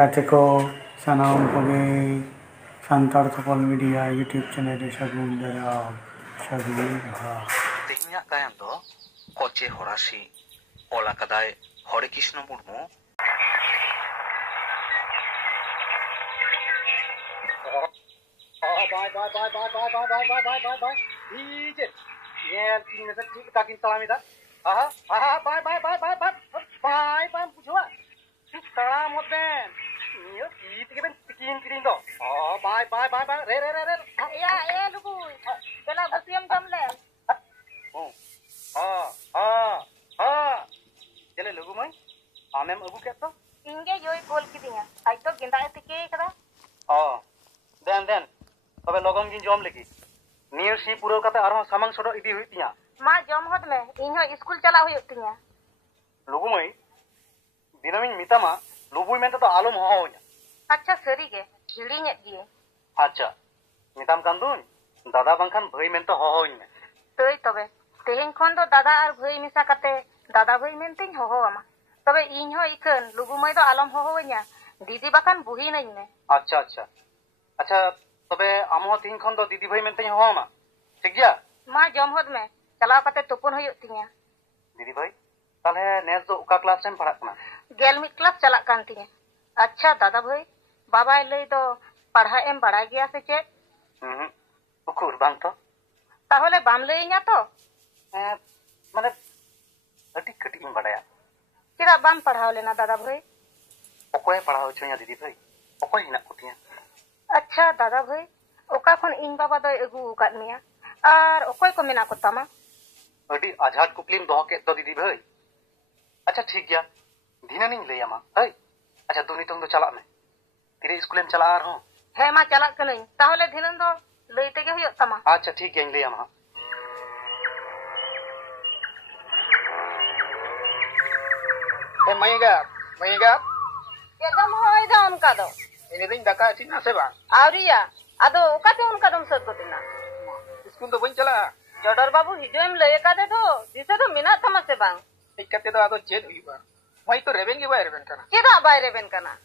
गाते को सानाम Koge सांतार thepla media YouTube channel रे सागुन दाराम सागुन हा तेहनिया गायन दो कोचे होरासी ओला कदाय हरे कृष्ण मुर्मू आमेम अगु के तो इंगे योई गोल किदिया आज तो गेंदा तिके कदा देन तबे लगन गिन जम लेगी नियर सी पुरो कते आरो सामांग सडो इदी हुई तिया मा जम हद में इहो स्कूल चला हुई तिया लुगु मई दिनमिन मितामा लुबुई मेंते तो आलम होहोnya अच्छा सरी गे हिड़ीñet gie अच्छा मिताम कांदुन दादा बांखान भई मेंते होहोኝ में तोय तबे तेहेन खन दो दादा और भई मिसा कते दादा भई मेंतिन होहो आमा तबे इहो इखन लुगु मई दो आलम होहोnya दीदी बाखान बुही नई में अच्छा तबे आमो तीन खन दो दीदी भई मेंते होहोमा ठीक गया मा जम हद में चलाव कते तुपुन हुई तिया दीदी भाई ताले नेस दो उका क्लास में पढ़ा कना गेल मिट क्लास चला कान तिया अच्छा दादा भाई बाबा लई दो पढ़ा एम बड़ा गया से चे उकुर बांग तो ताहले बाम लईnya तो माने अटी कटी इन बड़ाया चिरा बाम पढ़ाव लेना दादा भाई ओकोय पढ़ाव छोया दीदी भाई ओकोय हिना कुतिया अच्छा दादा भाई ओका खन इन बाबा दो एगु काट मिया और ओकोय को मेना को तमा अडी आजाद कुकलिम दोह के तो दीदी भाई अच्छा ठीक गया दिनानिन लैयामा हई अच्छा दो नितंग दो चला में तिरे स्कूल में चला आर हो हे मा चला कनई ताहले दिनन दो लईते गे हुयो तमा अच्छा ठीक गया लैयामा ए मईगा एकदम होय दा उनका दो ini din daka cina se bang आवरिया आदो ओका ते उनका दम सद गोतिना स्कूल तो बन चला जडर बाबू हिजोम लय का दे दो दिसे तो मिना तमा से बांग इकते तो आदो चेद हुई बा वही तो रेबेन के बाय रेबेन kana चेदा बाय रेबेन kana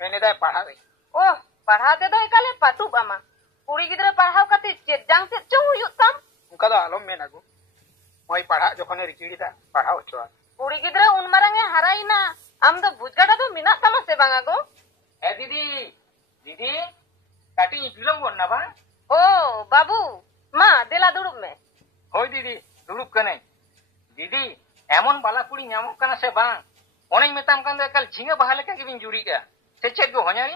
मैंने दा पढ़ा गई ओ पढ़ाते दो एकाले पाटू बामा कुड़ी गिदरे पढ़ाव कते चेद जांग से चो हुयो तम उनका तो आलम में नागु वही पढ़ा जोखने रिकिड़ी दा पढ़ा होचवा कुड़ी गिदरे उन मारंगे हराइना आम दो बुजगाडा दो मिना तमा से बांगा गो ए दीदी काटी फिल्म बोलना बा ओ बाबू मां देला दुड़ुब में होय दीदी दुड़ुब कने दीदी एमन बाला कुड़ी ᱧᱟᱢᱚᱜ kana se bang oneñ metam kan do ekal झिंगे बहाले का गिबिन जुरी का से चेक गो हो냐री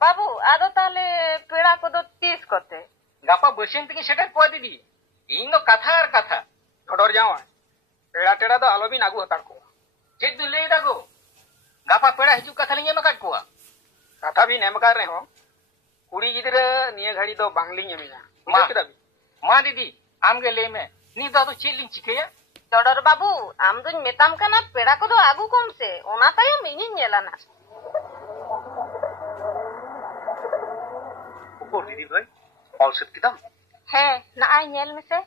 बाबू आदो ताले पेड़ा को दो 30 कोते गापा बसेन तकी सेटर को दीदी इन दो कथा और कथा थोड़र जावा पेड़ा टेड़ा दो आलो बिन आगु हतार को चेक दु ले दागो गापा पेड़ा हिजु कथा लिंगे मकाट को कथा भी नेमकार रे हो कुड़ी गिदरे निये घड़ी दो बांगलिंग एमिया मा दीदी आम गे ले में नी दो चेलिंग चिकेया जडर बाबू आम दुन मेताम kana पेड़ा को दो आगु कम से ओना तायो मिनी नेलाना उको दीदी भाई और सब किदम है ना आई नेल में से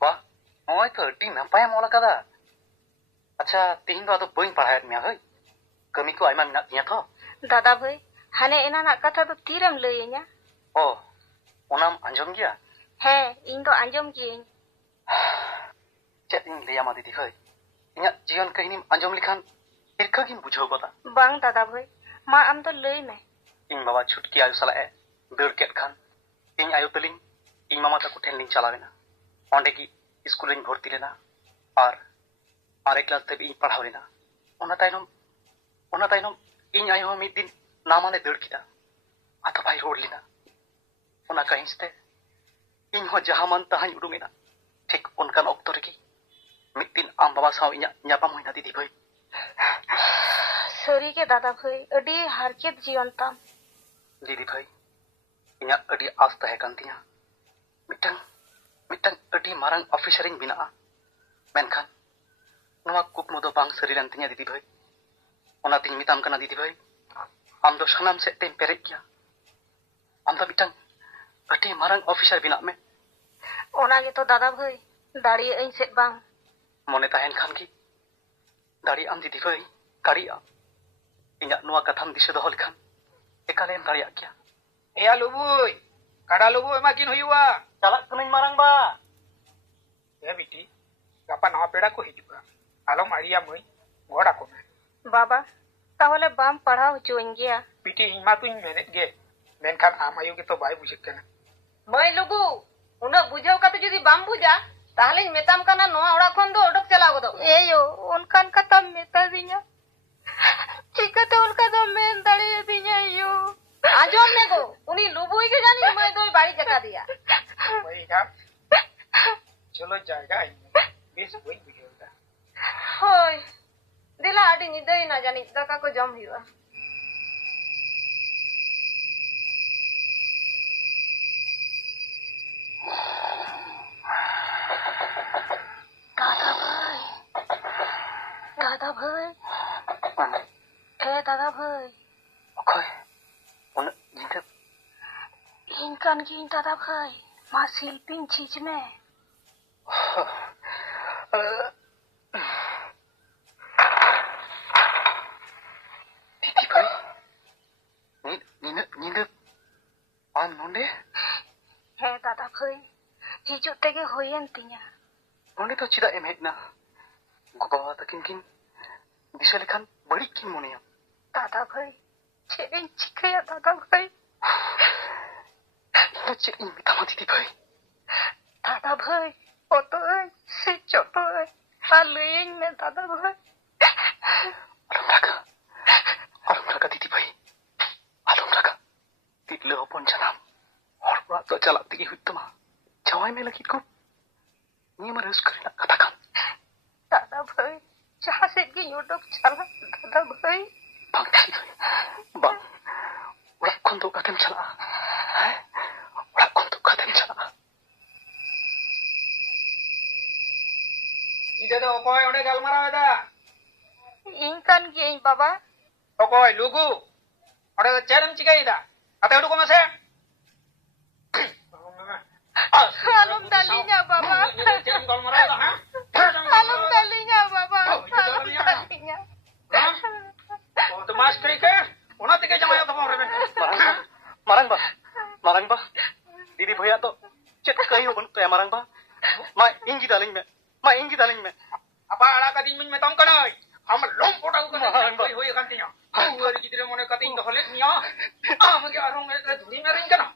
वाह ओय तो अटी नपाय मोला कदा अच्छा तीन दो बइन पढ़ायत मिया हई कमी को आइमा मिना तिया तो दादा भाई हाने एना ना कथा तो तीरम लईया ओ ओनाम अंजम गया है इन दो अंजम की चेत इन लैयामा दीदी हई इया जीवन कहिनी अंजम लिखान इरखा गिन बुझाव गदा बांग दादा भाई मा आम तो लई में इन बाबा छुटकी आयु सला ए दर केट खान इन आयु तलिंग इन मामा तको ठेन लिंग चलावेना ओंडे की स्कूल इन भर्ती लेना और आरे क्लास तक इन पढ़ाव लेना ओना ताइनम इन आयु मिद दिन नामाले दर किदा आतो भाई रोड लेना ओना कहिंसते इन हो जहां मन तहां उडुंगेना ठीक उनकान ऑक्टो रेगी मिद दिन आम बाबा साव इnya nyapam होइना दीदी भाई सरी के दादा भाई अडी हरकेत जीवन ताम दीदी भाई इnya अडी आस तहे कान तिया मिटang अडी मारंग ऑफिसरिंग बिना मेनखान नवा कुकमो दो बांग सरी लंतिया दीदी भाई ओना तिन मिताम kana दीदी भाई आम दो सनाम से तेम पेरेक गया आम दो मिटang अडी मारंग ऑफिसर बिना में ओना गे तो दादा भाई दाड़ी इन सेट बांग मने ताहेन खान की दाड़ी आम दीदी भाई गाड़ी inyak nuwa katham disha doho lekhan ekalem dariyak gea. Ya lubuy, kada lubuy makin huyuwa. Chalak kanañ marang ba. Ya biti, gapa nawa peda ko hijuga. Alom ariya moy, goda ko men. बाबा ताहले balm पढ़ाओ हचुइन गया Biti ᱤᱧ ᱢᱟ ᱛᱩᱧ ᱢᱮᱱᱮᱫ ᱜᱮ, ᱢᱮᱱᱠᱷᱟन ᱟᱢ ᱟᱭᱳ ᱜᱮᱛᱚ ᱵᱟᱭ ᱵᱩᱡᱷᱟᱹᱜ ᱠᱟᱱᱟ. मैं लुगु उना बुझाव काते जदी बाम बुझा ताहले मेताम काना नोआ ओड़ा खन दो ओडक चलाव गदो एयो उनकान कता मेता दिया चिकते उनका दो मेन दड़ी दिया यो आजोम ने गो उनी लुबुई के जानी मैं दो बाड़ी जका दिया Baiklah. चलो जाएगा बेस वही बुझेगा. होय दिला आडी निदई ना जानी दका को जम हिवा दादा भाई दादा भाई Okoy. Una jingkat. इनकान की दादा भाई मा शिल्पिन चीज में Titi bhai. Nyinda am nonde है दादा भाई हिजु तेगे होयन तिया nonde to chida em hejna. Gobawa takin kin disha lekhan badik kin moneya. दादा भाई चेन चिकया दादा भाई Ina chek ing mitama titi bhai. दादा भाई ओतो से चोटो आलेन में दादा भाई Alum raga titi bhai. Alum raga. Title hopon janam. Hor orak to chalak tigi huit tama. Jawai me lagit ko. Ni ma reus karina katakan. दादा भाई जहाँ से की यूट्यूब चला दादा भाई Bang titi bhai. Bang. Orak kondo katem chala. Orak kondo katem chala. Ida do okoy onde galmarao eda. इनकान की बाबा Okoy lugu. Onde do cheram chikai ida. Ate udu ko mase. Alam डालिnya Baba Cheram galmarao eda ha. Alam डालिnya Baba Alam डालिnya Oh to master ke. Ona tike jamaya to more ben. Marang ba. Didi bhaiya to chet kahi ho banto ya marang ba. Ma ingi daling me. Apa ala ka din min metong kanai. Am lom pota ko kan koi hoy kan tinya. Uar gidre mone kating do hole niya. Am ge arong me dhuni me ring kana.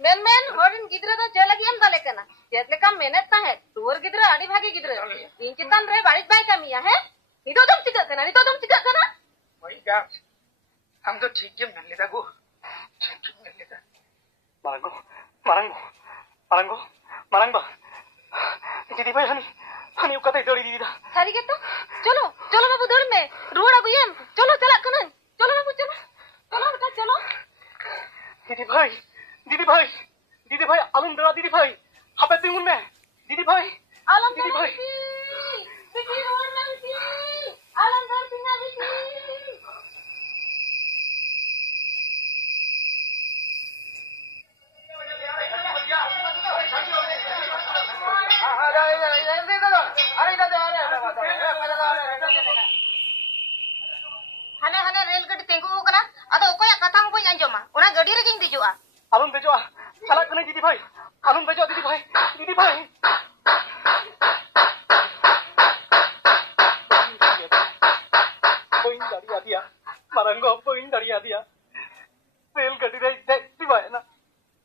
men horin gidre तो चला की हम दले कना जेतले काम मेहनत ना है तोर गिद्रे आड़ी भागे गिद्रे इन चितन रे बारिश बाई कमिया है नितो तुम चिका कना Wai ga. Am to ठीक है मिल लेता को. ठीक मिल लेता. Marang ba. Didi bhai hani ukate dori didi da. सारी के तो चलो बाबू दौड़ में रोड अब ये चलो चला कना चलो बाबू चलो बेटा चलो Didi bhai alum dara didi bhai. Hape tingun me. Didi bhai. आलम Didi bhai. बिकी रोड में बिकी आलम दर पिना बिकी हाने रेल गड्डी तेंगु कना अदो ओकोया कथा म बई अंजोमा ओना गड्डी रे गिंग दिजुआ Alum bejo chalak kanai didi bhai. Alum bejo didi bhai. Poin dari dia. Rel gadi dai di bhai na.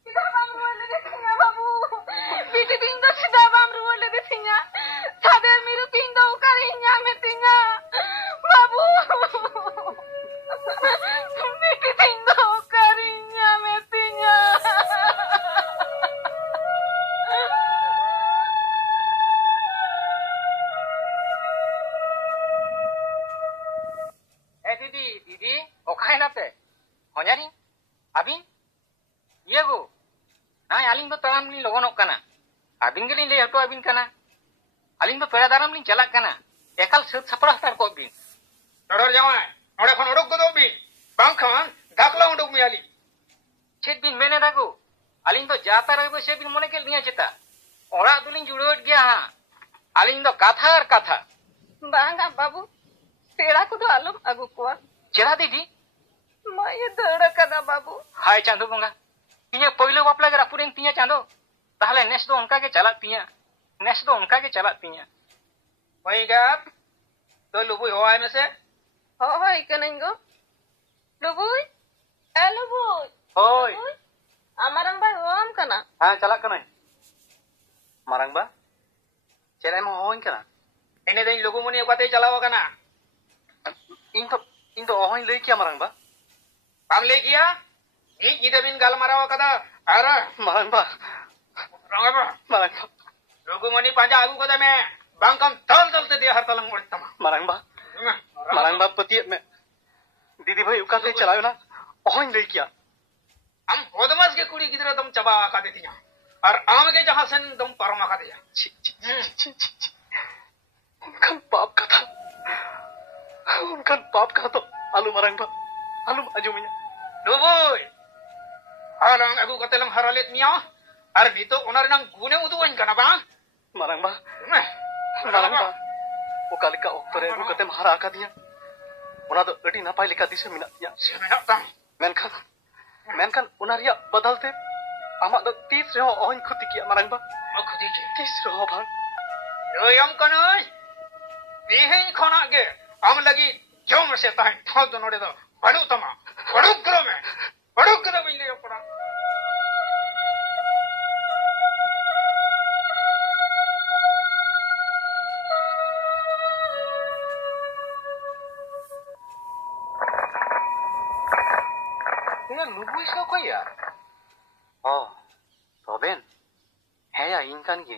सीधा बाम रोले देथिया बाबू बीटी दिन तो सीधा बाम रोले देथिया सादे मिरु किंग दो करिnya मेतिnya बाबू बीटी दिन दो करिnya मेतिnya Didi, okai nate. Honyari, abin, iya go. Nah, aling do taram ni logonok kana. Abin gelin le hato abin kana. Aling do pera daram ni jalak kana. Ekal set saprah tar ko bin. Nodor jawai, nodor kon odok go bin. Bang khan, dakla odok mi ali. Chet bin mene dago. Aling do jata roibo se bin mone kel niya cheta. Ora dulin judot gya ha. Aling do katha ar katha. बांगा बाबू तेरा को तो आलम अगु को चेरा दीदी माये दौड़ कदा बाबू हाय चांदो बंगा तिया पहिलो बापला के रापुरेन तिया चांदो ताहले नेस दो उनका के चला तिया नेस दो उनका के चला तिया ओई गाप तो लुबुई होय में से होय कनई गो लुबुई ए लुबुई ओय अमरंग भाई होम कना हाँ चला कना मारंग बा चेरा में होइन कना एने दिन लोगो मुनि ओकाते चलाव कना इन तो होइन लई किया मारंग बा हम ले किया नी नीदे बिन गाल माराव कदा अरे मारंग बा रंगबा मारंग बा लोगो मुनि पांजा आगु कदा में बांकम तल तलते दे हर तलंग उड़तमा मारंग बा पतिये में दीदी भाई उका ते चलायो ना होइन लई किया हम बदमाश के कुड़ी गिदरा दम चबा का देतिया और आम के जहां से दम परमा का दिया उनका पाप का तो आलू मारंग बा आलू आजुमिया लोबोय हाlang aku katelang haralit niya ar dito onar nang gune uduan kana ba Marang बा उका लिका ओक्तरे अगु कते महारा का दिया उना तो अडी नापाय लिका दिसे मिना दिया semenak tang मेनखान उना रिया बदलते आमा दो 30 रहो ओइन खुती किया मारंग बा aku di 30 रहो भान yoyam kanai dihin khona ge am lagi jom se tahan thod do node do badu tama badu kro bin le pora ये लुबुई सो को या ओ रोबेन है या इनकान गे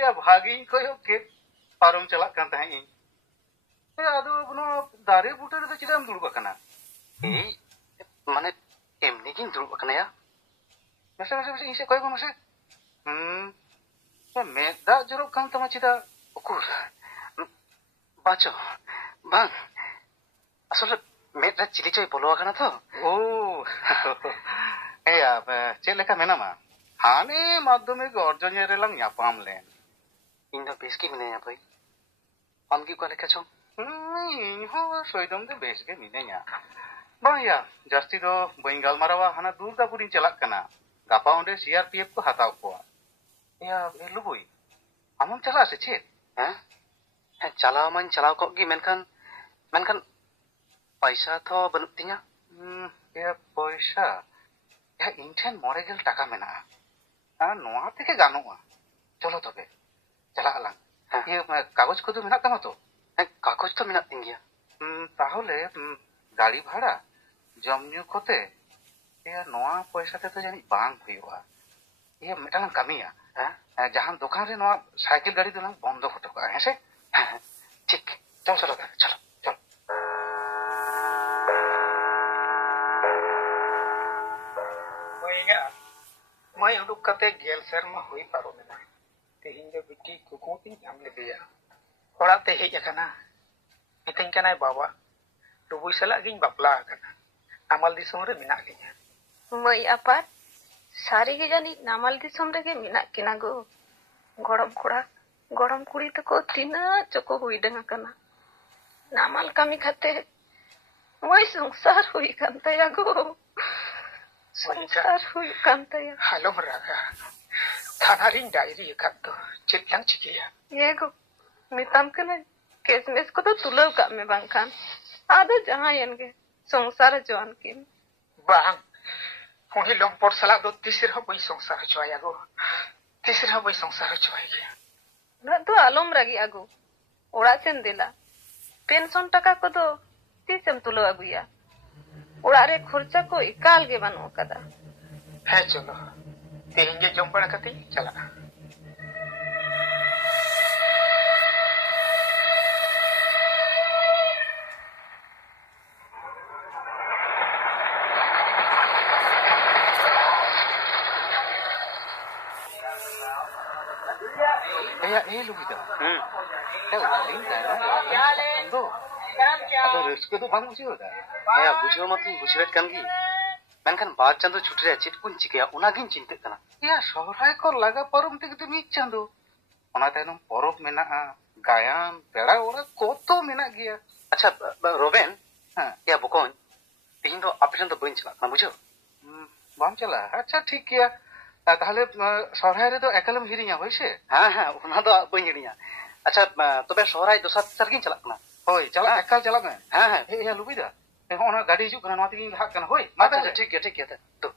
या भागी को यो के पारम चला kan tahan ᱤᱧ ᱟᱫᱚ ᱵᱚᱱᱚ ᱫᱟᱨᱮ ᱵᱩᱴᱟᱹ ᱨᱮᱫᱚ ᱪᱮᱫᱟᱢ ᱫᱩᱲᱩᱵ ᱟᱠᱟᱱᱟ ए माने एमनी गिन दुरुब कना या ᱢᱟᱥᱮ ᱤᱧ ᱥᱮ ᱠᱚᱭ ᱵᱚᱱ ᱢᱟᱥᱮ ᱢᱮᱫ ᱫᱟᱜ ᱡᱚᱨᱚᱜ ᱠᱟᱱ ᱛᱟᱢᱟ ᱪᱮᱫᱟᱜ उकुर बाचो बांग असले मेद रे चिली चोय बोलो कना तो 오 एया चेद लेका मेनामा हाने माध्यमिक अर्जन रेलां यापाम लेन इन द बेस की मिने या भाई आम की को लेका छो ᱤᱧ ᱦᱚᱸ ᱥᱚᱭᱫᱚᱢ ᱫᱚ ᱵᱮᱥ ᱜᱮ ᱢᱤᱱᱟᱹᱧᱟ ᱵᱟᱝᱭᱟ ᱡᱟᱹᱥᱛᱤ ᱫᱚ ᱵᱟᱹᱧ ᱜᱟᱞᱢᱟᱨᱟᱣᱟ ᱦᱟᱱᱟ ᱫᱩᱨᱜᱟᱯᱩᱨᱤᱧ ᱪᱟᱞᱟᱜ ᱠᱟᱱᱟ ᱜᱟᱯᱟ ᱚᱸᱰᱮ CRPF ᱠᱚ ᱦᱟᱛᱟᱣ ᱠᱚᱣᱟ ᱮᱭᱟ ᱞᱩᱵᱩᱭ ᱟᱢᱦᱚᱢ ᱪᱟᱞᱟᱜᱼᱟ ᱥᱮ ᱪᱮᱫ हैं चलाव मान चलाव को गी मेनखान पैसा तो बनुक तिया या पैसा या ᱤᱧ ᱴᱷᱮᱱ 90,000 টাকা মেনাᱜᱼᱟ ᱟᱨ ᱱᱚᱣᱟ ᱛᱮᱜᱮ ᱜᱟᱱᱚᱜᱼᱟ चलो तबे चलाᱜ ᱟᱞᱟᱝ ᱤᱭᱟᱹ ᱠᱟᱜᱚᱡ ᱠᱚᱫᱚ ᱢᱮᱱᱟᱜ ᱛᱟᱢᱟ ᱛᱚ कागज तो मिना तिंगिया তাহলে গাড়ি ভাড়া জমᱧᱩ ᱠᱚᱛᱮ ᱤᱭᱟᱹ ᱱᱚᱣᱟ পয়সা ᱛᱮ ᱫᱚ ᱡᱟᱹᱱᱤᱡ ᱵᱟᱝ ᱦᱩᱭᱩᱜᱼᱟ ᱤᱭᱟᱹ ᱢᱤᱫᱴᱟᱝ ᱠᱟᱹᱢᱤᱭᱟ ᱡᱟᱦᱟᱸ ᱫᱚᱠᱟन ᱨᱮ ᱱᱚᱣᱟ साइकिल गाड़ी ᱫᱚᱞᱟᱝ বন্ধ ᱦᱚᱴᱚ ᱠᱟᱜᱼᱟ ᱦᱮᱸᱥᱮ ठीक चल चलो चलो चल मैं उडुक कते गेल सेरमा हुई पारो मेना तेहिं दो बिटी कुकुटी नाम ले दिया ओड़ा ते हेज अकना मितंग कनाय बाबा लुबुई सला गिन बापला अकना नामाल दिसोम रे मिना लिया मई अपार सारी के जानी नामाल दिसोम रे के मिना किना गो गरम कुड़ी तको तीना चको हुई डंगा कना नामाल कमी खाते मई संसार हुई कांतया गो संसार हुई कांतया हेलो मरागा थानारिन डायरी कत्तो चित्यां चिकिया ये गो मिताम कना केसमेस को तो तुलव का में बांखान आदो जहां यनगे संसार जवान किन बांग उन्हें लंपोट सला दो तीसरा वही संसार चुआया गो तीसरा वही संसार चुआया ना तो आलम रागी आगो ओड़ा सेन दिला पेंशन टका को तो तीसम तुलो अगुया ओड़ा रे खर्चा को इकाल के बानो कदा है चलो तेहिंगे जम पड़ा कते चला ए लुबिता उड़ालिन ताना अंदो अदो रस्के तो बांग बुझियो दा या बुझो मत बुझवेट कान गी मेनखान बात चंदो छुट्टी रे चिट कुन चिकेया उनागिन चिंतित कना या सोहराय को लगा परम तेग तो मिच चांदो ओना तायनम परब मेनाआ गायन पेड़ा ओरा कोतो मेना गिया अच्छा रोबेन Ya bokong, ᱛᱮᱦᱮᱧ ᱫᱚ ᱟᱯᱮ ᱴᱷᱮᱱ ᱫᱚ ᱵᱟᱹᱧ ᱪᱟᱞᱟᱜ ᱠᱟᱱᱟ ᱵᱩᱡᱷᱟᱹᱣ? ᱵᱟᱢ ᱪᱟᱞᱟᱜᱼᱟ? ᱟᱪᱪᱷᱟ ᱴᱷᱤक ᱜᱮᱭᱟ ᱛᱟᱦᱞᱮ ᱥᱚᱨᱦᱟᱭ ᱨᱮᱫᱚ ᱮᱠᱟᱞᱮᱢ ᱦᱤᱲᱤᱧᱟ ᱦᱳᱭ ᱥᱮ? ᱦᱮᱸ ᱚᱱᱟ ᱫᱚ ᱵᱟᱹᱧ ᱦᱤᱲᱤᱧᱟ। ᱟᱪᱪᱷᱟ ᱛᱚᱵᱮ ᱥᱚᱦᱨᱟᱭ ᱫᱚᱥᱟᱨ ᱛᱮᱥᱟᱨ ᱜᱤᱧ ᱪᱟᱞᱟᱜ ᱠᱟᱱᱟ। ᱦᱳᱭ ᱪᱟᱞᱟᱜ ᱮᱠᱟᱞ ᱪᱟᱞᱟᱜ ᱢᱮ। ᱦᱮᱸ ᱦᱮᱸ ᱞᱩᱵᱤ ᱫᱟ ᱦᱚᱸᱜᱼᱚ ᱱᱟ ᱜᱟᱹᱰᱤ ᱦᱤᱡᱩᱜ ᱠᱟᱱᱟ ᱱᱚᱣᱟ ᱛᱮᱜᱤᱧ ᱞᱟᱦᱟᱜ ᱠᱟᱱᱟ ᱦᱳᱭ ᱢᱟ ᱟᱪᱪᱷᱟ ᱛᱟᱦᱞᱮ ᱴᱷᱤᱠ ᱜᱮᱭᱟ ᱛᱚ।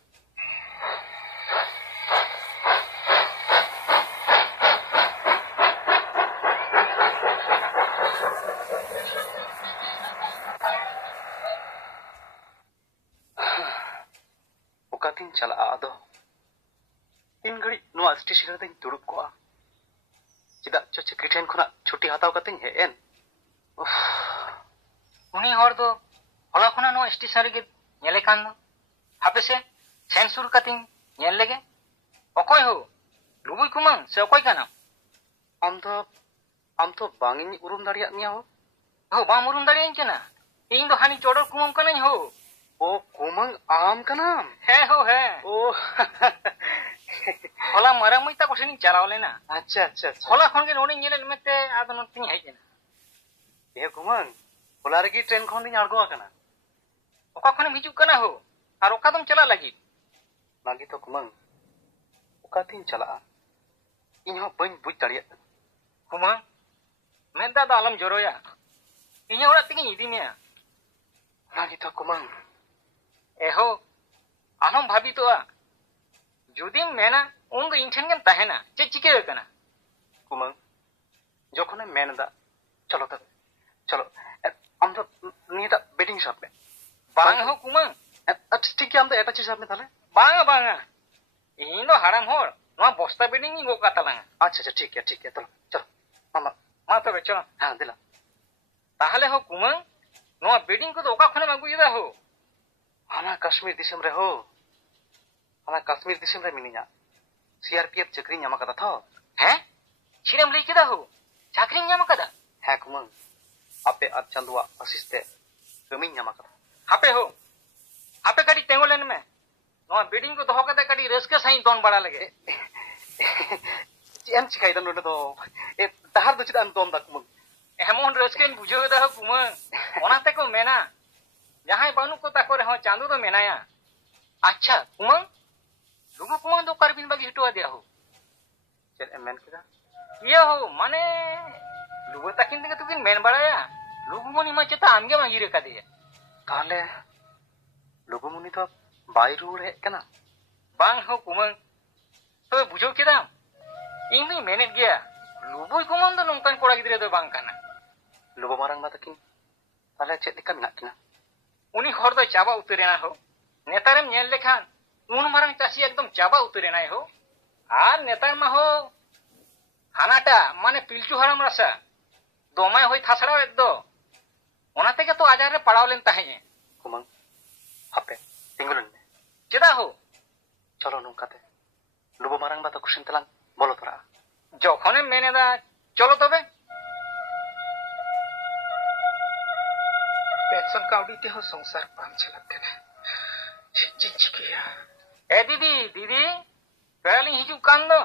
ᱚᱠᱟᱛᱤᱧ ᱪᱟᱞᱟᱜᱼᱟ ᱟᱫᱚ? ᱛᱤᱱ ᱜᱷᱟᱹᱲᱤᱡ ᱱᱚᱣᱟ ᱥᱴᱮᱥᱚᱱ ᱨᱮᱫᱚᱧ ᱫᱩᱲᱩᱵ ᱠᱚᱜᱼᱟ? ᱪᱮᱫᱟᱜ ᱪᱚ ᱪᱟᱹᱠᱨᱤ ᱴᱷᱮᱱ ᱠᱷᱚᱱᱟᱜ ᱪᱷᱩᱴᱤ ᱦᱟᱛᱟᱣ ᱠᱟᱛᱮᱧ ᱦᱮᱡ ᱮᱱ। ᱩᱱᱤ ᱦᱚᱲ ᱫᱚ ᱦᱚᱞᱟ ᱠᱷᱚᱱᱟᱜ ᱱᱚᱣᱟ ᱥᱴᱮᱥᱚᱱ ᱨᱮᱜᱮ ᱧᱮᱞᱮ ᱠᱟᱱ ᱫᱚ। ᱦᱟᱯᱮᱥᱮ ᱥᱮᱱ ᱥᱩᱨ ᱠᱟᱛᱮᱧ ᱧᱮᱞ ᱞᱮᱜᱮ। ᱚᱠᱚᱭ ᱦᱳ? ᱞᱩᱵᱩᱭ ᱠᱩᱢᱟᱹᱝ ᱥᱮ ᱚᱠᱚᱭ ᱠᱟᱱᱟᱢ? ᱟᱢ ᱛᱚ ᱵᱟᱝ ᱤᱧ ᱩᱨᱩᱢ ᱫᱟᱲᱮᱭᱟᱜ ᱢᱮᱭᱟ ᱦᱳ। ᱦᱳ ᱵᱟᱢ ᱩᱨᱩᱢ ᱫᱟᱲᱮᱭᱟᱹᱧ ᱠᱟᱱᱟ? ᱤᱧ ᱫᱚ ᱦᱟᱹᱱᱤ ᱪᱚᱰᱚᱨ ᱠᱩᱢᱟᱹᱝ ᱠᱟᱹᱱᱟᱹᱧ ᱦᱳ। ও কুমাং আম কানাম? হ্যাঁ হো হ্যাঁ ও হলা মারামুই তা কোঠেনি চালাও লেনা। আচ্ছা আচ্ছা আচ্ছা হলা ᱠᱷᱚᱱ ᱜᱮ ᱱᱚᱰᱮᱧ ᱧᱮᱞᱮᱫ ᱢᱮᱛᱮ ᱟᱫᱚ ᱱᱚᱛᱮᱧ ᱦᱮᱡ ᱮᱱᱟ। ᱮ কুমাং ᱦᱚᱞᱟ ᱨᱮᱜᱮ ᱴᱨᱮᱱ ᱠᱷᱚᱱ ᱫᱚᱧ ᱟᱬᱜᱚ ᱟᱠᱟᱱᱟ। ᱚᱠᱟ ᱠᱷᱚᱱᱮᱢ ᱦᱤᱡᱩᱜ ᱠᱟᱱᱟ ᱦᱳ? ᱟᱨ ᱚᱠᱟ ᱫᱚᱢ ᱪᱟᱞᱟᱜ ᱞᱟᱹᱜᱤᱫ? ᱚᱱᱟᱜᱮ ᱛᱚ কুমাং ᱚᱠᱟᱛᱤᱧ ᱪᱟᱞᱟᱜᱼᱟ ᱤᱧ ᱦᱚᱸ ᱵᱟᱹᱧ ᱵᱩᱡᱽ ᱫᱟᱲᱮᱭᱟᱜ ᱠᱟᱱᱟ। ᱠᱩᱢᱟᱹᱝ ᱢᱮᱫ ᱫᱟᱜ ᱫᱚ ᱟᱞᱚᱢ ᱡᱚᱨᱚᱭᱟ। ᱤᱧᱟᱹᱜ ᱚᱲᱟᱜ ᱛᱮᱜᱤᱧ ᱤᱫᱤ ᱢᱮᱭᱟ। ᱚᱱᱟᱜᱮ ᱛᱚ কুমাং ᱮᱦᱳ ᱟᱞᱚᱢ ᱵᱷᱟᱵᱤᱛᱚᱜᱼᱟ। ᱡᱩᱫᱤᱢ ᱢᱮᱱᱟ ᱩᱱ ᱫᱚ ᱤᱧ ᱴᱷᱮᱱ ᱜᱮᱢ ᱛᱟᱦᱮᱱᱟ। ᱪᱮᱫ ᱪᱤᱠᱟᱹ ᱟᱠᱟᱱᱟ? কুমাং যখনᱮᱢ ᱢᱮᱱ ᱮᱫᱟ চলো তবে চলো আম তো নিয়েটা বেটিং সাব মে ᱵᱟᱝ ᱦᱳ ᱠᱩᱢᱟᱹᱝ ঠিক গিয়ে আম তো এটা চিজ সাব মে তাহলে ᱵᱟᱝᱟ ᱵᱟᱝᱟ ᱤᱧ ᱫᱚ ᱦᱟᱲᱟᱢ ᱦᱚᱲ ᱱᱚᱣᱟ ᱵᱚᱥᱛᱟ ᱵᱮᱰᱤᱝ ᱤᱧ ᱜᱚᱜ ᱠᱟᱜ ᱛᱟᱞᱟᱝᱟ। আচ্ছা আচ্ছা ঠিক গিয়া চলো চলো মামা ᱢᱟ ᱛᱚᱵᱮ ᱪᱚ হ্যাঁ দিলাম ᱛᱟᱦᱞᱮ ᱦᱳ ᱠᱩᱢᱟᱹᱝ ᱱᱚᱣᱟ ᱵᱮᱰᱤᱝ ᱠᱚᱫᱚ ᱚᱠᱟ ᱠᱷᱚᱱᱮᱢ ᱟᱹᱜᱩᱭᱮᱫᱟ ᱦᱳ? ᱦᱟᱱᱟ কাশ্মীর দিশম রে হো ᱦᱟᱱᱟ কাশ্মীর দিশম রে মিনিᱧᱟ সিআরপিএফ চাকরি ᱧᱟᱢ ᱟᱠᱟᱫᱟ ᱛᱚ ᱦᱮᱸ ᱪᱮᱫᱮᱢ ᱞᱟᱹᱭ ᱠᱮᱫᱟ ᱦᱳ? ᱪᱟᱠᱨᱤᱧ ᱧᱟᱢ ᱟᱠᱟᱫᱟ? ᱦᱮᱸ ᱠᱩᱢᱟᱹᱝ ᱟᱯᱮ ᱟᱨ ᱪᱟᱸᱫᱩᱣᱟᱜ ᱟᱥᱤᱥ ᱛᱮ ᱠᱟᱹᱢᱤᱧ ᱧᱟᱢ ᱟᱠᱟᱫᱟ। ᱦᱟᱯᱮ ᱦᱳ ᱦᱟᱯᱮ ᱠᱟᱹᱴᱤᱡ ᱛᱤᱸᱜᱩ ᱞᱮᱱ ᱢᱮ ᱱᱚᱣᱟ ᱵᱮᱰᱤᱝ ᱠᱚ ᱫᱚᱦᱚ ᱠᱟᱛᱮ ᱠᱟᱹᱴᱤᱡ ᱨᱟᱹᱥᱠᱟᱹ ᱥᱟᱺᱦᱤᱡ ᱫᱚᱱ ᱵᱟᱲᱟ ᱞᱮᱜᱮ। ᱪᱮᱫ ᱮᱢ ᱪᱤᱠᱟᱹᱭᱮᱫᱟ ᱱᱚᱰᱮ ᱫᱚ ᱰᱟᱦᱟᱨ ᱫᱚ ᱪᱮᱫᱟᱜ ᱮᱢ ᱫᱚᱱ ᱫᱟ ᱠᱩᱢᱟᱹᱝ? ᱮᱢᱚᱱ ᱨᱟᱹᱥᱠᱟᱹᱧ ᱵᱩᱡᱷᱟᱹᱣ ᱮᱫᱟ ᱦᱳ ᱠᱩᱢᱟᱹᱝ ᱚᱱᱟ ᱛᱮᱠᱚ ᱢᱮᱱᱟ ᱡᱟᱦᱟᱸᱭ ᱵᱟᱹᱱᱩᱜ ᱠᱚ ᱛᱟᱠᱚ ᱨᱮᱦᱚᱸ ᱪᱟᱸᱫᱳ ᱫᱚ ᱢᱮᱱᱟᱭᱟ। ᱟᱪᱪᱷᱟ ᱠᱩᱢᱟᱹᱝ ᱞᱩᱜᱩ ᱠᱩᱢᱟᱹᱝ ᱫᱚ ᱚᱠᱟᱨᱮᱵᱤᱱ ᱵᱟᱹᱜᱤ ᱦᱚᱴᱚ ᱟᱫᱮᱭᱟ ᱦᱳ? ᱪᱮᱫ ᱮᱢ ᱢᱮᱱ ᱠᱮᱫᱟ? ᱤᱭᱟᱹ ᱦᱳ ᱢᱟᱱᱮ ᱞᱩᱜᱩ ᱛᱟᱹᱠᱤᱱ ᱛᱮᱜᱮ ᱛᱚᱠᱤᱱ ᱢᱮᱱ ᱵᱟᱲᱟᱭᱟ ᱞᱩᱜᱩᱢᱚᱱᱤ ᱢᱟ ᱪᱮᱛᱟ ᱟᱢᱜᱮᱢ ᱟᱸᱜᱤᱨ ᱟᱠᱟᱫᱮᱭᱟ। ᱛᱟᱦᱞᱮ ᱞᱩᱜᱩᱢᱩᱱᱤ ᱫᱚ ᱵᱟᱭ ᱨᱩᱣᱟᱹᱲ ᱦᱮᱡ ᱠᱟᱱᱟ? ᱵᱟᱝ ᱦᱳ ᱠᱩᱢᱟᱹᱝ ᱛᱚᱵᱮ ᱵᱩᱡᱷᱟᱹᱣ ᱠᱮᱫᱟᱢ ᱤᱧ ᱫᱩᱧ ᱢᱮᱱᱮᱫ ᱜᱮᱭᱟ ᱞᱩᱵᱩᱭ ᱠᱩᱢᱟᱹᱝ ᱫᱚ ᱱᱚᱝᱠᱟᱱ ᱠᱚᱲᱟ ᱜᱤᱫᱽᱨᱟᱹ ᱫᱚ ᱵᱟᱝ ᱠᱟᱱᱟ। ᱞᱩᱵᱩ ᱢᱟᱨᱟᱝ ᱵᱟ ᱛᱟᱹᱠᱤᱱ ᱛᱟᱦᱞᱮ ᱪᱮᱫ ᱞᱮᱠᱟ ᱢᱮᱱᱟᱜ ᱠᱤᱱᱟ? ᱩᱱᱤ ᱦᱚᱲ ᱫᱚ ᱪᱟᱵᱟ ᱩᱛᱟᱹᱨᱮᱱᱟ ᱦᱳ ᱱᱮᱛᱟᱨᱮᱢ ᱧᱮᱞ ᱞᱮᱠᱷᱟᱱ ᱩᱱ ᱢᱟᱨᱟᱝ ᱪᱟᱹᱥᱤ ᱮᱠᱫᱚᱢ ᱪᱟᱵᱟ ᱩᱛᱟᱹᱨᱮᱱᱟᱭ ᱦᱳ। ᱟᱨ ᱱᱮᱛᱟর ᱢᱟ ᱦᱳ হানাটা মানে পিলচু হারাম রাসা দমায় হই থাসড়াওয়েদ ᱫᱚ ᱚᱱᱟ ᱛᱮᱜᱮ ᱛᱚ ᱟᱡᱟᱨ ᱨᱮ ᱯᱟᱲᱟᱣ ᱞᱮᱱ ᱛᱟᱦᱮᱸ। ᱠᱩᱢᱟᱹᱝ ᱦᱟᱯᱮ ᱛᱤᱸᱜᱩ ᱞᱮᱱ ᱢᱮ ᱪᱮᱫᱟᱜ ᱦᱳ? চলো ᱱᱚᱝᱠᱟᱛᱮ ᱞᱩᱵᱩ ᱢᱟᱨᱟᱝ ᱵᱟ ᱛᱟᱠᱚ ᱥᱮᱱ ᱛᱮᱞᱟᱝ ᱵᱚᱞᱚ ᱛᱚᱨᱟᱜᱼᱟ। যখনᱮᱢ ᱢᱮᱱᱮᱫᱟ চলো তবে। পেনশন কাউডি তেহᱚᱸ সংসার ᱵᱟᱝ ᱪᱟᱞᱟᱜ ᱠᱟᱱᱟ ᱪᱮᱫ ᱪᱤᱠᱟᱹᱭᱟ? ᱫᱤᱫᱤ ᱯᱮᱲᱟ ᱞᱤᱧ ᱦᱤᱡᱩᱜ ᱠᱟᱱ ᱫᱚ।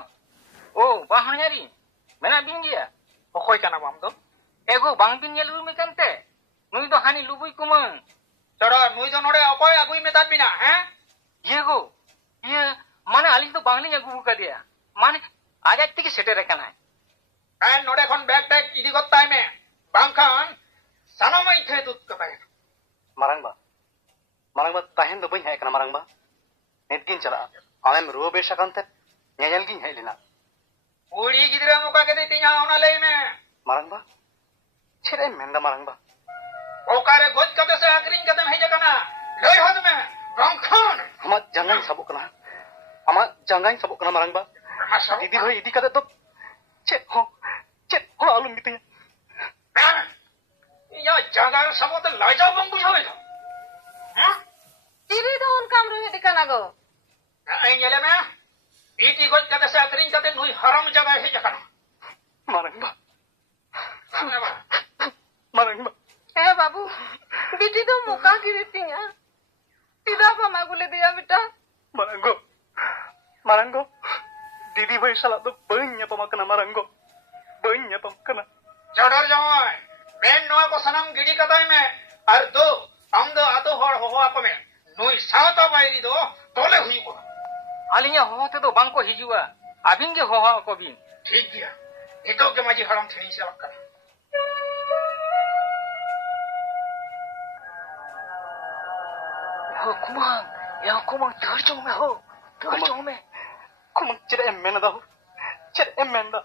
ᱳ ᱵᱟᱝ ᱦᱚᱧᱦᱟᱨᱤᱧ ᱢᱮᱱᱟᱜ ᱵᱤᱱ ᱜᱮᱭᱟ? ᱚᱠᱚᱭ ᱠᱟᱱᱟᱢ ᱟᱢ ᱫᱚ? ᱮᱜᱳ ᱵᱟᱝ ᱵᱤᱱ ᱧᱮᱞ ᱩᱨᱩᱢᱮ ᱠᱟᱱᱛᱮ ᱱᱩᱭ ᱫᱚ ᱦᱟᱹᱱᱤ ᱞᱩᱵᱩᱭ ᱠᱩᱢᱟᱹᱝ। ᱪᱚᱲᱚ ᱱᱩᱭ ᱫᱚ ᱱᱚᱰᱮ ᱚᱠᱚᱭ ᱟᱹᱜᱩᱭ ᱢᱮᱛᱟᱫ ᱵᱤᱱᱟ ᱦᱮᱸ? ᱤᱭᱟᱹ ᱜᱳ ᱤᱭᱟᱹ ᱢᱟᱱᱮ ᱟᱹᱞᱤᱧ ᱫᱚ ᱵᱟᱝᱞᱤᱧ ᱟᱹᱜᱩ ᱟᱠᱟᱫᱮᱭᱟ ᱢᱟᱱᱮ ᱟᱡ ᱛᱮᱜᱮ ᱥᱮᱴᱮᱨ ᱟᱠᱟᱱᱟᱭ। ᱱᱚᱰᱮ ᱠᱷᱚᱱ ᱵᱮᱜᱽ ᱴᱮᱜᱽ ᱤᱫᱤ ᱜᱚᱫ ᱛᱟᱭ ᱢᱮ ᱵᱟᱝᱠᱷᱟᱱ ᱥᱟᱱᱟᱢᱟᱜ ᱤᱧ ᱛᱩᱫ ᱠᱟᱛᱟᱭᱟ। ᱢᱟᱨᱟᱝ ᱵᱟ ᱛᱟᱦᱮᱱ ᱫᱚ ᱵᱟᱹᱧ ᱦᱮᱡ ᱟᱠᱟᱱᱟ ᱢᱟᱨᱟᱝ ᱵᱟ ᱱᱤᱛ ᱜᱤᱧ ᱪᱟᱞᱟᱜᱼᱟ। ᱟᱢᱮᱢ ᱨᱩᱣᱟᱹ ᱵᱮᱥ ᱟᱠᱟᱱ ᱛᱮ ᱧᱮᱧᱮᱞ ᱜᱤᱧ ᱦᱮᱡ ᱞᱮᱱᱟ। ᱠᱩᱲᱤ ᱜᱤᱫᱽᱨᱟᱹ ᱚᱠᱟ ᱠᱮᱫᱮ ᱛᱤᱧᱟ ᱚᱱᱟ ᱞᱟᱹᱭ ᱢᱮ। ᱢᱟᱨᱟᱝ ᱵᱟ ᱪᱮᱫ ᱮᱢ ᱢᱮᱱᱫᱟ ᱢᱟᱨᱟᱝ ᱵᱟ? ᱚᱠᱟᱨᱮ ᱜᱚᱡ ᱠᱟᱛᱮ ᱥᱮ ᱟᱹᱠᱷᱨᱤᱧ ᱠᱟᱛᱮᱢ ᱦᱮᱡ ᱟᱠᱟᱱᱟ ᱞᱟᱹᱭ ᱦᱚᱫ ᱢᱮ ᱵᱟᱝᱠᱷᱟᱱ ᱟᱢᱟᱜ ᱡᱟᱸᱜᱟᱧ ᱥᱟᱵᱚᱜ ᱠᱟᱱᱟ ᱢᱟᱨᱟᱝ ᱵᱟ ᱫᱤᱫᱤ ᱵᱷᱟᱹᱭ ᱤᱫᱤ ᱠᱟᱛᱮ ᱫᱚ ᱪᱮᱫ ᱦᱚᱸ ᱟᱞᱚᱢ ᱢᱤᱛᱟᱹᱧᱟ। ᱤᱧᱟᱹᱜ ᱡᱟᱸᱜᱟ ᱨᱮ ᱥᱟᱵᱚᱜ ᱛᱮ ᱞᱟᱡᱟᱣ ᱵᱟᱢ ᱵᱩᱡᱷᱟᱹᱣᱮᱫᱟ? ᱪᱤᱞᱤ ᱫᱚ ᱚᱱᱠᱟᱢ ᱨᱩᱦᱮᱫ ᱠᱟᱱᱟ ᱜᱚ? ᱧᱮᱞᱮ ᱢᱮ ᱵᱤᱴᱤ ᱜᱚᱡ ᱠᱟᱛᱮ ᱥᱮ ᱟᱹᱠᱷᱨᱤᱧ ᱠᱟᱛᱮ ᱱᱩᱭ ᱦᱟᱨᱟᱢ ᱡᱟᱸᱜᱟᱭ ᱦᱮᱡ ᱟᱠᱟᱱᱟ। ᱢᱟᱨᱟᱝ ᱵᱟ ᱦᱮᱸ ᱵᱟᱵᱩ ᱵᱤᱴᱤ ᱫᱚ ᱢᱚᱠᱟ ᱜᱤᱨᱤ ᱛᱤᱧᱟ ᱪᱮᱫᱟᱜ ᱵᱟᱢ ᱟᱹᱜᱩ ᱞᱮᱫᱮᱭᱟ ᱵᱮᱴᱟ? ᱢᱟᱨᱟᱝ ᱜᱚ ᱫᱤᱫᱤ ᱵᱷᱟᱹᱭ ᱥᱟᱞᱟᱜ ᱫᱚ ᱵᱟᱹᱧ ᱧᱟᱯᱟᱢ ᱟᱠᱟᱱᱟ ᱢᱟᱨᱟᱝ ᱜᱚ ᱵᱟᱹᱧ ᱧᱟᱯᱟᱢ ᱟᱠᱟᱱᱟ। ᱪᱚᱰᱚᱨ ᱡᱟᱶᱟᱭ ᱢᱮᱱ ᱱᱚᱣᱟ ᱠᱚ ᱥᱟᱱᱟᱢ ᱜᱤᱰᱤ ᱠᱟᱛᱟᱭ ᱢᱮ ᱟᱨ ᱫᱳ am do ato hor ho ako me noi sawta bairi do tole hui ko alinya ho te do bang ko hijua abin ge ho ko bin ठीक गया इतो के माजी हराम थेनी से लक्का या कुमांग धरजों में हो धरजों में कुमांग चेरे एमेन दा चेरे एमेन दा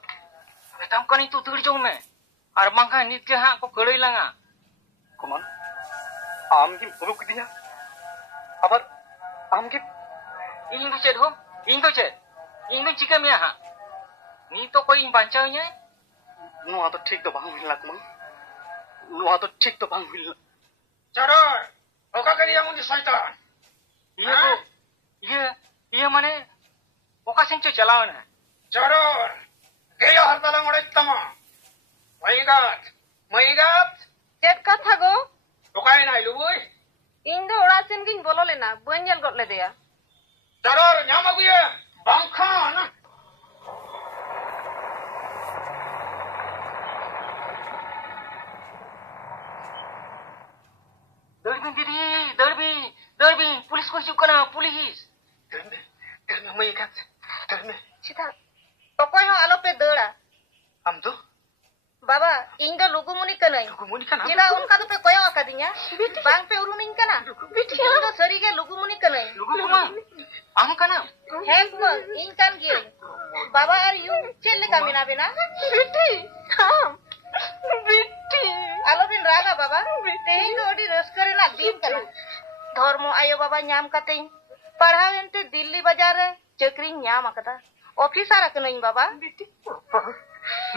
बेटाम कनी तू धरजों में और मांगा नित्य हां को कड़ई लंगा कुमांग आम की रुक दिया अबर आम की इन दो चेद हो इन दो चिका मिया हां नी तो कोई बांचा हुई है नुआ तो ठीक तो बांग मिलना कुमांग नुआ तो ठीक तो बांग मिलना चलो ओका करिया मुझे शैतान ये माने ओका सिंचो चलाओ ना चलो गया हरताला मोड़े तमा मईगात चेक कथा गो ओका ना लुबुई इन दो ओड़ा सेन गिन बोलो लेना बंजल गट ले दिया चलो ᱧᱟᱢ ᱟᱹᱜᱩᱭᱟ ᱵᱟᱝᱠᱷᱟᱱ दरबी पुलिस को हिजुग kana पुलिस दरबी मईगात दरबी चिता ओकोय हो आलो पे दड़ा हम तो बाबा इन दो लुगुमुनी कनई जिला उनका तो पे कोयो आकादिया बांग पे उरुमिन कना इन दो सरी के लुगुमुनी कनई आम कना हेल्प इन कान गिय बाबा आर यू चेल का मिना बिना बिटी हम बिटी आलो बिन रागा बाबा तेही तो ओडी रस्करे ना दिन कना धर्म आयो बाबा ᱧᱟᱢ कतेई पढ़ावेंते दिल्ली बाजार रे चक्री ᱧाम आकदा ऑफिसर अकनई बाबा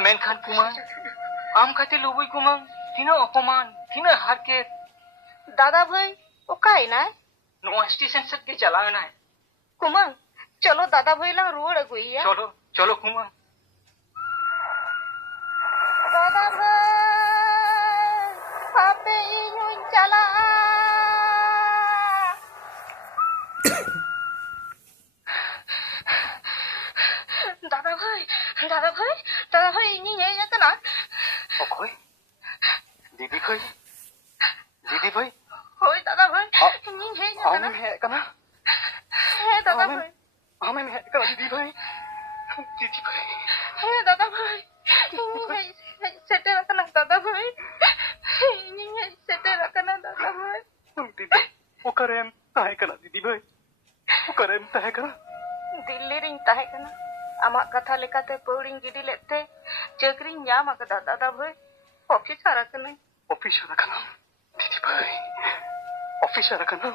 मेनखान कुमार आम खाते लुबुई कुमार तीनो अपमान तीनो हार के दादा भाई ओकाई ना नो स्टेशन से के चलावे ना कुमार चलो दादा भाई ला रोड अगुइया चलो कुमार दादा भाई पापे इनुन चला दादा भाई इनी हे जतना ओकोय दीदी भाई होय दादा भाई इनी हे जतना आम है कना हे दादा भाई हमें है कना दीदी भाई हे दादा भाई इनी हे सेटे रखना दादा भाई इनी हे सेटे रखना दादा भाई दीदी ओकरेम ताहे कना दीदी भाई ओकरेम ताहे कना दिल्ली रिन ताहे कना आमा कथा लेकाते पौड़िन गिडी लेते चक्री ᱧाम आकदा दादा भाई ऑफिसर अकनई कना दीदी भाई ऑफिसर कना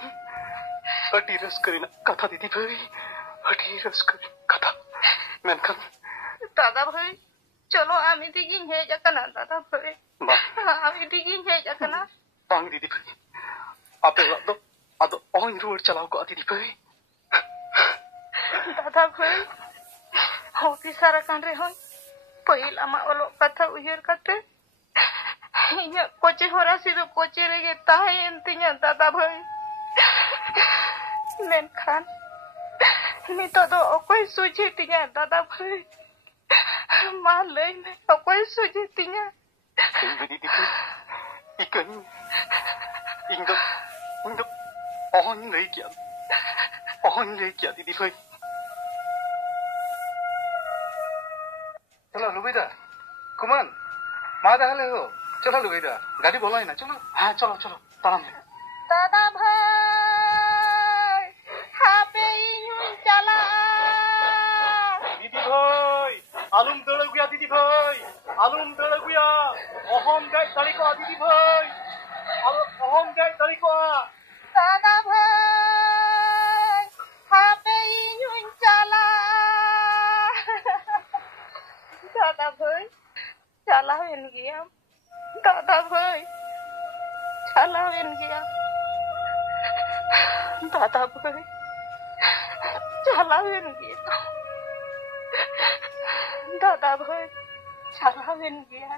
अडी रस करिना कथा दीदी भाई अडी रस करिना कथा मेनखान दादा भाई चलो आमी दिगिन हे जकना दादा भाई आमी दिगिन हे जकना बांग दीदी भाई आपे आदो ऑन रोड चलाओ को दीदी भाई दादा भाई ऑफिसर कान रे होय पहिल आमा ओलो कथा उहिर कते इnya कोचे होरा सिदो कोचे रेगे ताहेन तिnya दादा भाई मेनखान नितो दो ओकोय सुझे तिnya दादा भाई मा लई में ओकोय सुझे तिnya दीदी भाई इकन इंदो ऑन ले क्या दीदी भाई चलो लुबीदा कुमान मा ताहले हो चलो लुबीदा गाड़ी बोलाई ना चलो हाँ चलो ताराम दादा भाई हापे इनुन चला दीदी भाई आलुम दड़गुया दीदी भाई आलुम दड़गुया अहम गाय तलिको दीदी भाई अहम गाय तलिको दादा भाई हापे इनुन चला दादा भाई चलावेन गया दादा भाई चलावेन गया दादा भाई चलावेन गया दादा भाई चलावेन गया